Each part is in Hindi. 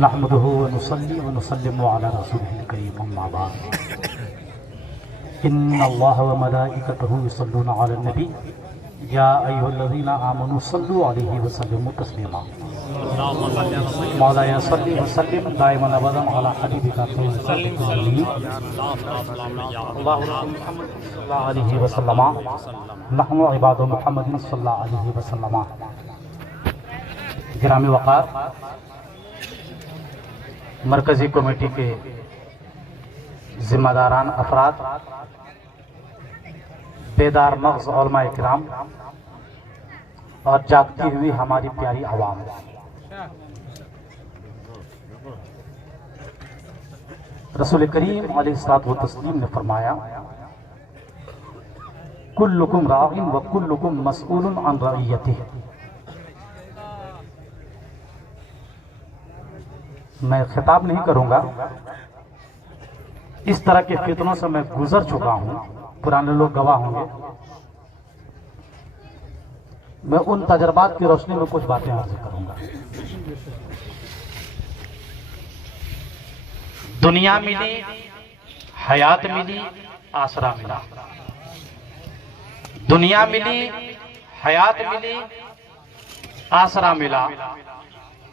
नहमदुहु व नुसल्ली व नुसल्लिमु अला रसूलिहिल करीम अम्मा बाद इन्नल्लाह व मलाइकतहु युसल्लूना अलन नबी या अय्युहल्लज़ीना आमनू सल्लू अलैहि व सल्लिमू तस्लीमा मौलाया सल्ली व सल्लिम दाइमन अबदन अला हबीबिका सल्लल्लाहु अलैहि व सल्लम नहनु इबादु मुहम्मदिन सल्लल्लाहु अलैहि व सल्लम। गिरामी वक़ार मरकज़ी कमेटी के ज़िम्मेदारान अफराद, बेदार मग़ज़ उलमा इकराम और जागती हुई हमारी प्यारी आवाम, रसूल करीम अलैहिस्सलातु व तस्लीम ने फरमाया, कुल्लुकुम राइन व कुल्लुकुम मसऊलुन अन रइयतिही। मैं खिताब नहीं करूंगा, इस तरह के फितनों से मैं गुजर चुका हूं, पुराने लोग गवाह होंगे। मैं उन तजर्बात की रोशनी में कुछ बातें अर्ज करूंगा। दुनिया मिली, हयात मिली, आसरा मिला। दुनिया मिली, हयात मिली, आसरा मिला,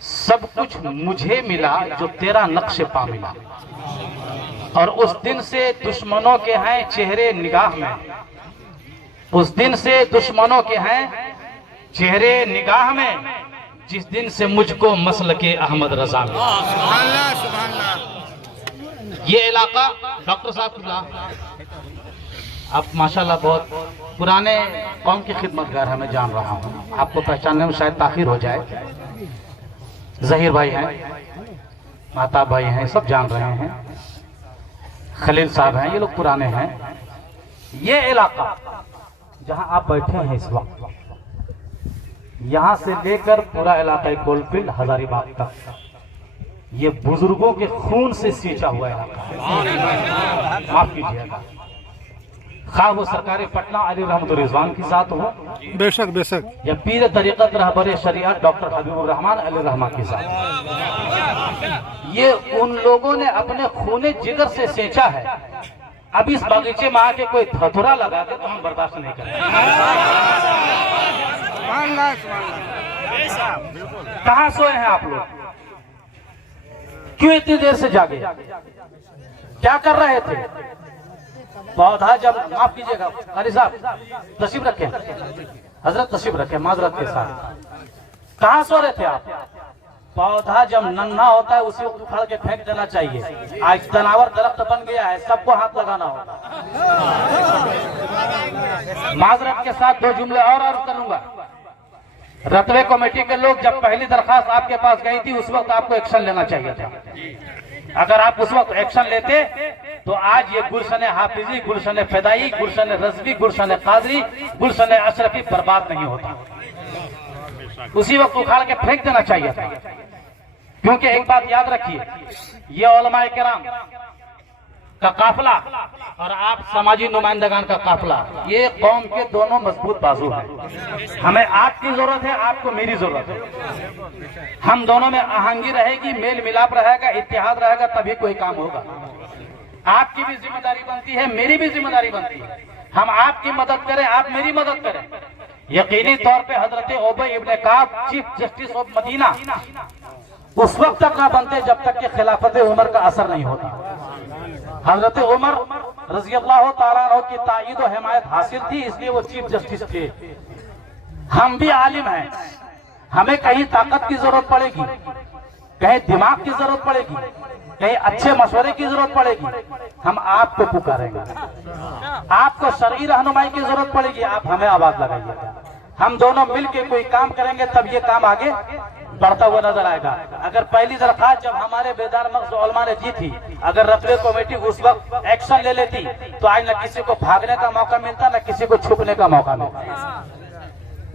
सब कुछ मुझे मिला जो तेरा नक्श पा मिला। और उस दिन से दुश्मनों के हैं चेहरे निगाह में, उस दिन से दुश्मनों के हैं चेहरे निगाह में, जिस दिन से मुझको मसलके अहमद रजा मिला। ये इलाका डॉक्टर साहब आप माशाल्लाह बहुत पुराने कौम के खिदमतगार हैं, मैं जान रहा हूँ। आपको पहचानने में शायद ताखिर हो जाए। जहीर भाई हैं, माता भाई हैं, सब जान रहे हैं। खलील साहब हैं, ये लोग पुराने हैं। ये इलाका जहां आप बैठे हैं इस वक्त, यहां से लेकर पूरा इलाका कोलपिल हजारीबाग तक, ये बुजुर्गों के खून से सींचा हुआ इलाका है। माफ कीजिएगा, खा वो सरकार पटना अली रहमत रिजवान की साथ हो, बेशक बेशक, या पीर तरीक़त रहबर शरीयत डॉक्टर हबीबुर रहमान अली रहमा की साथ, ये उन लोगों ने अपने खूने जिगर से सेंचा है। अब इस बगीचे में आके कोई धतुरा लगा दे तो हम बर्दाश्त नहीं करेंगे। कहाँ सोए हैं आप लोग? क्यों इतनी देर से जागे? क्या कर रहे थे? पौधा जब, माफ कीजिएगा कारी साहब, तशरीफ रखें, हजरत तशरीफ रखें माजरत के साथ। कहाँ सो रहे थे आप? पौधा जब नन्हा होता है उसी को उखाड़ के फेंक देना चाहिए। आज तनावर दरख्त बन गया है, सबको हाथ लगाना होगा। माजरत के साथ दो जुमले और अर्ज करूंगा। रतवे कमेटी के लोग जब पहली दरखास्त आपके पास गई थी, उस वक्त आपको एक्शन लेना चाहिए था। अगर आप उस वक्त एक्शन लेते तो आज ये गुलशन हाफिजी, गुलशन फिदाई, गुलशन रजवी, गुलशन कादरी, गुलशन अशरफी बर्बाद नहीं होता। उसी वक्त उखाड़ के फेंक देना चाहिए था। क्योंकि एक बात याद रखिए, ये उलमाए किराम का काफिला और आप समाजी नुमाइंदगान का काफिला, ये कौम के दोनों मजबूत बाजू हैं। हमें आपकी जरूरत है, आपको मेरी जरूरत है। हम दोनों में आहंगी रहेगी, मेल मिलाप रहेगा, इत्तेहाद रहेगा, तभी कोई काम होगा। आपकी भी जिम्मेदारी बनती है, मेरी भी जिम्मेदारी बनती है। हम आपकी मदद करें, आप मेरी मदद करें। यकीनी तौर पे हजरत उबई इब्न काब चीफ जस्टिस ऑफ मदीना उस वक्त तक ना बनते जब तक कि खिलाफत उमर का असर नहीं होता। हजरत उमर रज़ी अल्लाह तआला अन्हु की ताईद और हिमायत हासिल थी, इसलिए वो चीफ जस्टिस थे। हम भी आलिम हैं, हमें कहीं ताकत की जरूरत पड़ेगी, कहीं दिमाग की जरूरत पड़ेगी, कहीं अच्छे मशवरे की जरूरत पड़ेगी, हम आपको पुकारेंगे। आपको शरई रहनुमाई की जरूरत पड़ेगी, आप हमें आवाज लगाइएगा। हम दोनों मिलकर कोई काम करेंगे, तब ये काम आगे बढ़ता हुआ नजर आएगा। अगर पहली दरखास्त जब हमारे बेदार मग़ज़ उलमा ने दी थी, अगर रतवे कमेटी उस वक्त एक्शन ले लेती तो आज न किसी को भागने का मौका मिलता, न किसी को छुपने का मौका मिलता।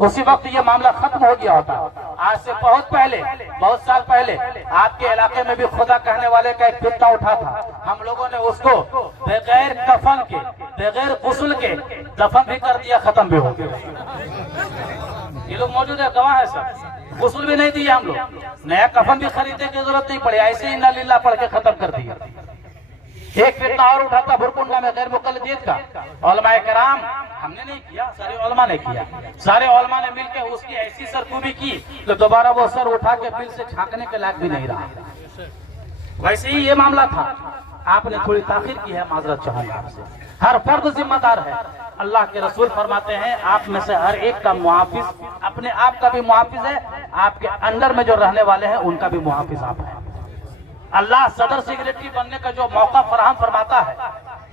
उसी वक्त ये मामला खत्म हो गया होता। आज से बहुत पहले, बहुत साल पहले आपके इलाके में भी खुदा कहने वाले का एक फितना उठा था। हम लोगों ने उसको बगैर कफन के, बगैर गुस्ल के दफन भी कर दिया, खत्म भी हो गया। ये लोग मौजूद है, गवाह है सब। गुस्ल भी नहीं दिया हम लोग, नया कफन भी खरीदने की जरूरत नहीं पड़ी, ऐसे ही इन्ना लिल्लाह पढ़ के खत्म कर दिया। एक फितना और उठा था भुरकुंडा में गैर मुकल्लिद का, उलमाए कराम, हमने नहीं किया, सारे उलमा ने किया, सारे उलमा ने मिलकर उसकी ऐसी सरकूबी की तो दोबारा वो सर उठा के बिल से झांकने के लायक भी नहीं रहा। वैसे ही ये मामला था, आपने थोड़ी ताखीर की है, माजरत चाहूंगा आपसे। हर फर्द जिम्मेदार है। अल्लाह के रसूल फरमाते हैं आप में से हर एक का मुहाफिज अपने आप का भी मुहाफिज है, आपके अंदर में जो रहने वाले हैं उनका भी मुहाफिज आप है। अल्लाह सदर सेक्रेटरी बनने का जो मौका फराहम फरमाता है,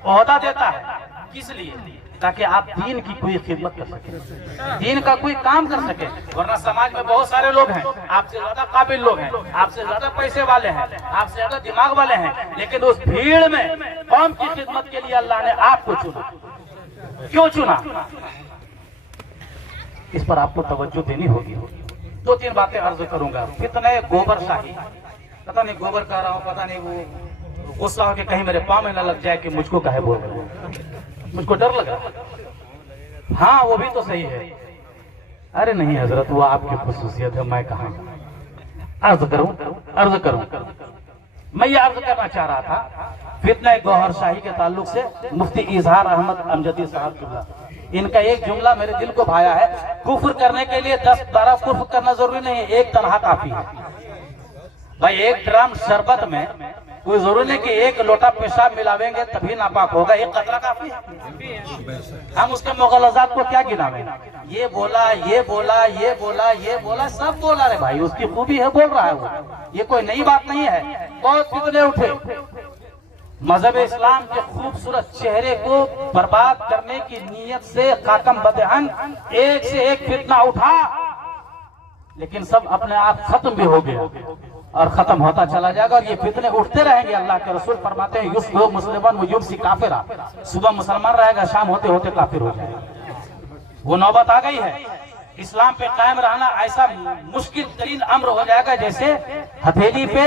ओहदा देता है, किस लिए? ताकि आप दीन की कोई खिदमत कर सके, दीन का कोई काम कर सके। वरना समाज में बहुत सारे लोग हैं, आपसे ज्यादा काबिल लोग हैं, आपसे ज्यादा पैसे वाले हैं, आपसे ज्यादा दिमाग वाले हैं, लेकिन उस भीड़ में कौम की खिदमत के लिए अल्लाह ने आपको चुना। क्यों चुना? इस पर आपको तवज्जो देनी होगी। दो तीन बातें अर्ज करूंगा। कितने गोबर शाही, पता नहीं गोबर कह रहा हूँ, पता नहीं वो गुस्सा हो के कहीं मेरे पाँव में न लग जाए कि मुझको कहे बोल रहे हो, मुझको डर लगा। हाँ वो भी तो सही है। अरे नहीं हजरत, वो आपकी खुसूसियत है, मैं कहा अर्ज करूं। मैं ये अर्ज करना चाह रहा था फितना गौहर शाही के ताल्लुक से मुफ्ती इजहार अहमद अमजदी साहब, इनका एक जुमला मेरे दिल को भाया है। कुफ्र करने के लिए 10-12 कुफ्र करना जरूरी नहीं है, एक तनहा काफी है। भाई एक ड्रम शरबत में कोई जरूरी नहीं कि एक लोटा पेशाब मिलावेंगे तभी नापाक होगा, एक कतरा काफी है। हम उसके मुगलजात को क्या गिनावे? ये बोला, ये बोला, ये बोला, ये बोला, सब बोला रे भाई, उसकी खूबी है, बोल रहा है वो, ये कोई नई बात नहीं है। बहुत फितने उठे, मजहब इस्लाम के खूबसूरत चेहरे को बर्बाद करने की नीयत से खाकम बदहन एक से एक फितना उठा, लेकिन सब अपने आप खत्म भी हो गया और खत्म होता चला जाएगा। और ये फितने उठते रहेंगे। अल्लाह के रसूल फरमाते हैं युस्बहु मुस्लिमान व युमसी काफिरा, सुबह मुसलमान रहेगा, शाम होते होते काफिर हो जाएगा। वो नौबत आ गई है। इस्लाम पे कायम रहना ऐसा मुश्किल तरीन अम्र हो जाएगा जैसे हथेली पे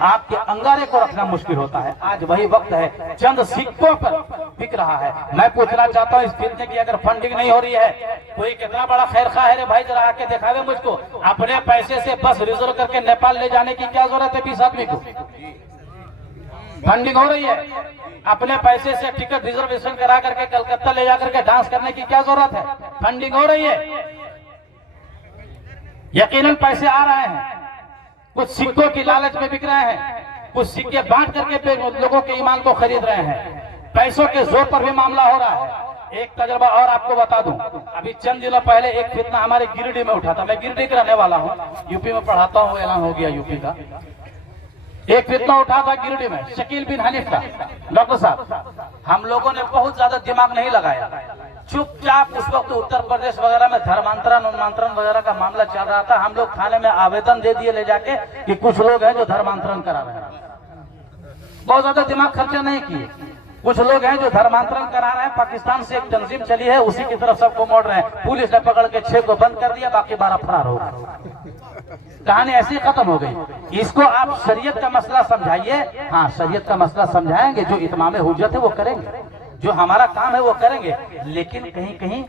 आपके अंगारे को रखना मुश्किल होता है। आज वही वक्त है, चंद सिक्कों पर बिक रहा है। मैं पूछना चाहता हूँ इस फितने की अगर फंडिंग नहीं हो रही है, कोई कितना बड़ा खैर खा है रे भाई, जरा आके दिखावे मुझको। अपने पैसे से बस रिजर्व करके नेपाल ले जाने की क्या जरूरत है? 20 आदमी को फंडिंग हो रही है। अपने पैसे से टिकट रिजर्वेशन करा करके कलकत्ता ले जाकर के डांस करने की क्या जरूरत है? फंडिंग हो रही है। यकीनन पैसे आ रहे हैं, कुछ सिक्कों की लालच में बिक रहे हैं, कुछ सिक्के बांट करके लोगों के ईमान को खरीद रहे हैं। पैसों के जोर पर भी मामला हो रहा है। एक तजर्बा और आपको बता दूं, अभी चंद दिनों पहले एक फितना हमारे गिरिडीह में उठा था। मैं गिरिडीह का रहने वाला हूं, यूपी में पढ़ाता हूं, ऐलान हो गया यूपी का। एक फितना उठा था गिरिडीह में, शकील बिन हनीफ का। डॉक्टर साहब, हम लोगों ने बहुत ज्यादा दिमाग नहीं लगाया, चुपचाप उस वक्त उत्तर प्रदेश वगैरह में धर्मांतरण उन्मांतरण वगैरह का मामला चल रहा था। हम लोग थाने में आवेदन दे दिए ले जाके कि कुछ लोग हैं जो धर्मांतरण करा रहे हैं। बहुत ज्यादा दिमाग खर्चा नहीं किए। कुछ लोग हैं जो धर्मांतरण करा रहे हैं, पाकिस्तान से एक तंजीम चली है, उसी की तरफ सबको मोड़ रहे हैं। पुलिस ने पकड़ के 6 को बंद कर दिया, बाकी 12 फरार हो गए। कहानी ऐसी खत्म हो गई। इसको आप शरीयत का मसला समझाइए। हाँ, शरीयत का मसला समझाएंगे, जो इत्माम हुज्जत है वो करेंगे, जो हमारा काम है वो करेंगे, लेकिन कहीं कहीं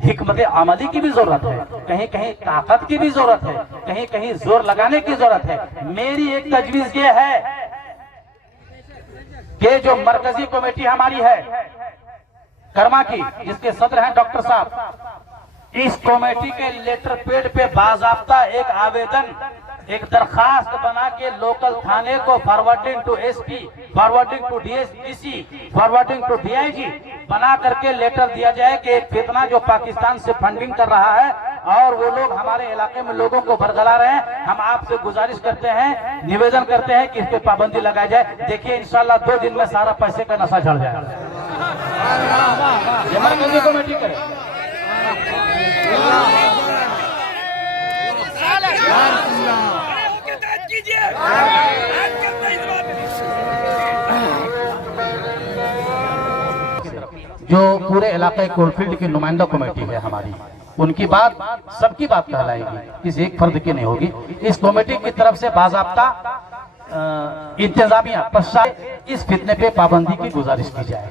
हिकमत अमली की भी जरूरत है, कहीं कहीं ताकत की भी जरूरत है, कहीं कहीं जोर लगाने की जरूरत है। मेरी एक तजवीज ये है कि जो मरकजी कमेटी हमारी है कर्मा की, जिसके सदर हैं डॉक्टर साहब, इस कमेटी के लेटर पेड पे बाज़ाब्ता एक आवेदन, एक दरखास्त बना के लोकल थाने को forwarding to SP, forwarding to DSPC, forwarding to DIG बना करके लेटर दिया जाए कि एक फितना जो पाकिस्तान से फंडिंग कर रहा है और वो लोग हमारे इलाके में लोगों को बरगला रहे हैं, हम आपसे गुजारिश करते हैं, निवेदन करते हैं कि इस पे पाबंदी लगाई जाए। देखिए इंशाल्लाह 2 दिन में सारा पैसे का नशा झड़ जाएगा। ये मरकजी कमेटी करे। जो पूरे इलाके कोलफील्ड की नुमाइंदा कमेटी है हमारी, उनकी बात सबकी बात कहलाएगी, किसी एक फर्द की नहीं होगी। इस कमेटी की तरफ से बाज़ाब्ता इंतजामिया पश्चात इस फितने पे पाबंदी की गुजारिश की जाए,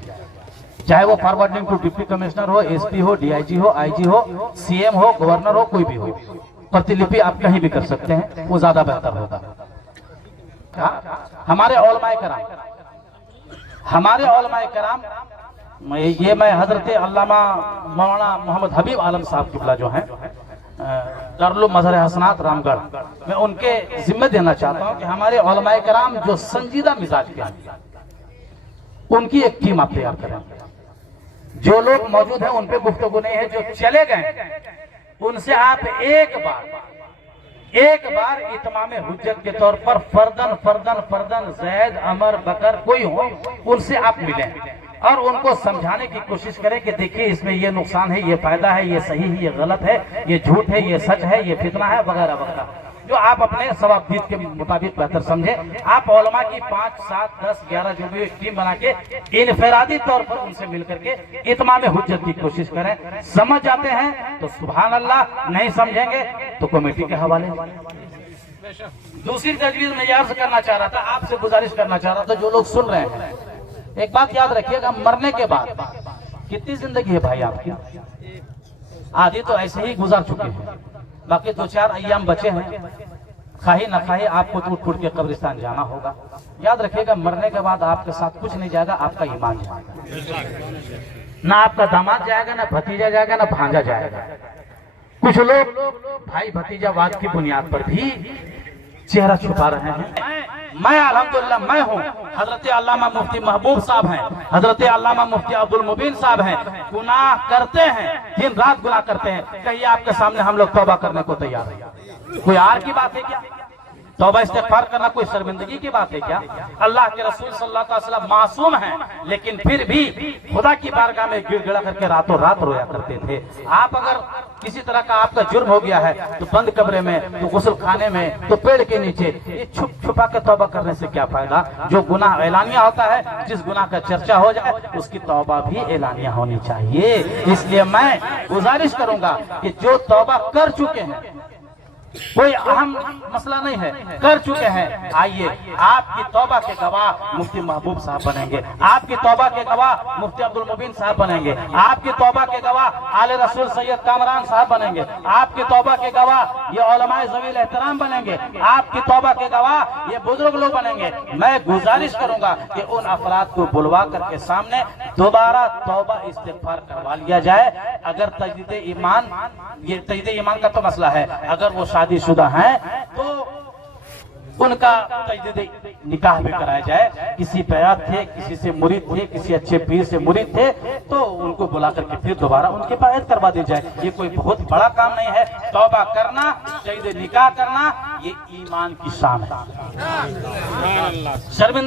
चाहे वो फॉरवर्डिंग टू डिप्टी कमिश्नर हो, एसपी हो, डीआईजी हो, आईजी हो, सीएम हो, गवर्नर हो, कोई भी हो। प्रतिलिपि आप कहीं भी कर सकते हैं, वो ज्यादा बेहतर होगा। हमारे उलमाए कराम ये मैं हजरत अल्लामा मौलाना मोहम्मद हबीब आलम साहब किबला जो हैं दारुल मजहर हसनात रामगढ़, मैं उनके जिम्मे देना चाहता हूं कि हमारे उलमाए कराम जो संजीदा मिजाज के हैं उनकी एक टीम आप तैयार करें। जो लोग मौजूद हैं उन पे गुफ्तगू नहीं है, जो चले गए उनसे आप एक बार इत्माम हुज्जत के तौर पर फर्दन जैद अमर बकर कोई हो, उनसे आप मिलें और उनको समझाने की कोशिश करें कि देखिए इसमें ये नुकसान है, ये फायदा है, ये सही है, ये गलत है, ये झूठ है, ये सच है, ये फितना है, वगैरह वगैरह, जो आप अपने सवाबदीद के मुताबिक बेहतर समझे। आप उलमा की 5, 7, 10, 11 जो भी टीम बना के इनफरादी तौर पर उनसे मिलकर के इत्माम हुज्जत की कोशिश करें। समझ जाते हैं तो सुभान अल्लाह, नहीं समझेंगे तो कमेटी के हवाले। दूसरी तजवीज मैं याद करना चाह रहा था, आपसे गुजारिश करना चाह रहा था, जो लोग सुन रहे हैं, एक बात याद रखिएगा, मरने के बाद कितनी जिंदगी है भाई आपकी? आधी तो ऐसे ही गुजार चुके हैं, बाकी 2-4 अय्याम बचे हैं। खाही न खाही आपको तो उठ के कब्रिस्तान जाना होगा। याद रखिएगा, मरने के बाद आपके साथ कुछ नहीं जाएगा, आपका ईमान जाएगा। ना आपका दामाद जाएगा, ना भतीजा जाएगा, ना भांजा जाएगा। कुछ लोग भाई भतीजावाद की बुनियाद पर भी चेहरा छुपा रहे हैं। मैं अल्हम्दुलिल्लाह मैं हूँ, हजरत अल्लामा मुफ्ती महबूब साहब हैं, हजरत अल्लामा मुफ्ती अब्दुल मुबीन साहब हैं, गुनाह करते हैं, दिन रात गुनाह करते हैं। कहिए आपके सामने हम लोग तौबा करने को तैयार हैं। कोई आर की बात है क्या? तौबा इस्तिग़फ़ार करना कोई शर्मिंदगी की बात है क्या? अल्लाह के रसूल सल्लल्लाहु अलैहि वसल्लम मासूम हैं, लेकिन फिर भी खुदा की बारगाह में गिड़गिड़ा करके रातों रात रोया करते थे। आप अगर किसी तरह का आपका जुर्म हो गया है तो बंद कमरे में, तो गुस्ल खाने में, तो पेड़ के नीचे, ये छुप छुपा के तौबा करने से क्या फायदा? जो गुनाह ऐलानिया होता है, जिस गुनाह का चर्चा हो जाए उसकी तौबा भी ऐलानिया होनी चाहिए। इसलिए मैं गुजारिश करूंगा कि जो तौबा कर चुके हैं, कोई अहम मसला नहीं है, कर चुके हैं, आइए आपकी तौबा के गवाह मुफ्ती महबूब साहब बनेंगे, आपकी तौबा के गवाह मुफ्ती अब्दुल मुबीन साहब बनेंगे, आपकी तौबा के गवाह आले रसूल सैयद कामरान साहब बनेंगे, आपकी तौबा के गवाह ये उलमाए ज़वील एहतराम बनेंगे, आपकी तौबा के गवाह ये बुजुर्ग लोग बनेंगे। मैं गुजारिश करूंगा कि उन अफराद को बुलवा करके सामने दोबारा तौबा इस्तिग़फ़ार करवा लिया जाए। अगर तजदीद ईमान, ये तजदीद ईमान का तो मसला है, अगर वो शादीशुदा हैं तो उनका तजदीद निकाह भी कराया जाए। किसी बैत थे, किसी से मुरीद थे, किसी अच्छे पीर से मुरीद थे, तो उनको बुला करके फिर दोबारा उनकी बैत करवा दी जाए। ये कोई बहुत बड़ा काम नहीं है। तौबा करना, तजदीद निकाह करना, ये ईमान की शान है। शर्मिंदा